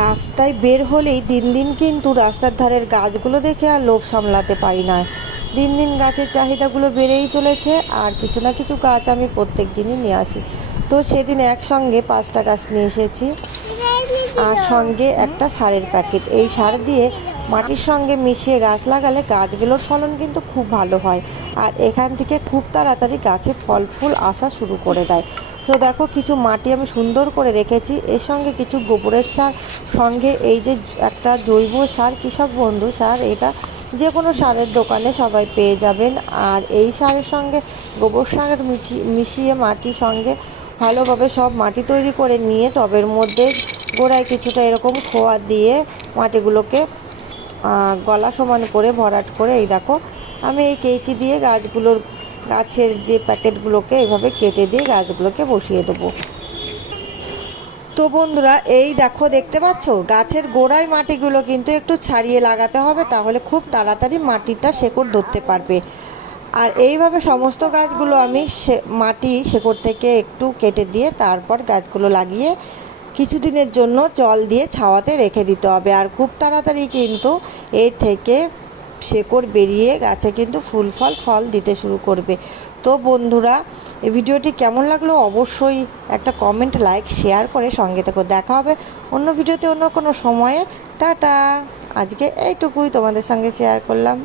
রাস্তায় বের হলেই দিন দিন কিন্তু রাস্তার ধারের গাছগুলো দেখে আর লোভ সামলাতে পারি না। দিন দিন গাছের চাহিদাগুলো বেড়েই চলেছে, আর কিছু না কিছু গাছ আমি প্রত্যেক দিনই নিয়ে আসি। তো সেদিন একসঙ্গে 5টা গাছ নিয়ে এসেছি, আর সঙ্গে একটা সারের প্যাকেট। এই সার দিয়ে মাটির সঙ্গে মিশিয়ে গাছ লাগালে গাছগুলোর ফলন কিন্তু খুব ভালো হয়, আর এখান থেকে খুব তাড়াতাড়ি গাছে ফল ফুল আসা শুরু করে দেয়। তো দেখো, কিছু মাটি আমি সুন্দর করে রেখেছি, এর সঙ্গে কিছু গোবরের সার, সঙ্গে এই যে একটা জৈব সার, কৃষক বন্ধু সার, এটা যে কোনো সারের দোকানে সবাই পেয়ে যাবেন। আর এই সারের সঙ্গে গোবর সার মিশিয়ে মাটির সঙ্গে ভালোভাবে সব মাটি তৈরি করে নিয়ে টবের মধ্যে গোড়ায় কিছুটা এরকম খোয়া দিয়ে মাটিগুলোকে গলা সমান করে ভরাট করে, এই দেখো আমি এই কেঁচি দিয়ে গাছের যে প্যাকেটগুলোকে এভাবে কেটে দিয়ে গাছগুলোকে বসিয়ে দেবো। তো বন্ধুরা, এই দেখো, দেখতে পাচ্ছ গাছের গোড়ায় মাটিগুলো কিন্তু একটু ছাড়িয়ে লাগাতে হবে, তাহলে খুব তাড়াতাড়ি মাটিটা শেকড় ধরতে পারবে। আর এইভাবে সমস্ত গাছগুলো আমি মাটি শেকড় থেকে একটু কেটে দিয়ে তারপর গাছগুলো লাগিয়ে কিছুদিনের জন্য জল দিয়ে ছাওয়াতে রেখে দিতে হবে। আর খুব তাড়াতাড়ি কিন্তু এর থেকে শেকড় বেরিয়ে গাছে কিন্তু ফল দিতে শুরু করবে। তো বন্ধুরা, এই ভিডিওটি কেমন লাগলো অবশ্যই একটা কমেন্ট, লাইক, শেয়ার করে সঙ্গে থেকে দেখা হবে অন্য ভিডিওতে অন্য কোনো সময়ে। টাটা। আজকে এইটুকুই তোমাদের সঙ্গে শেয়ার করলাম।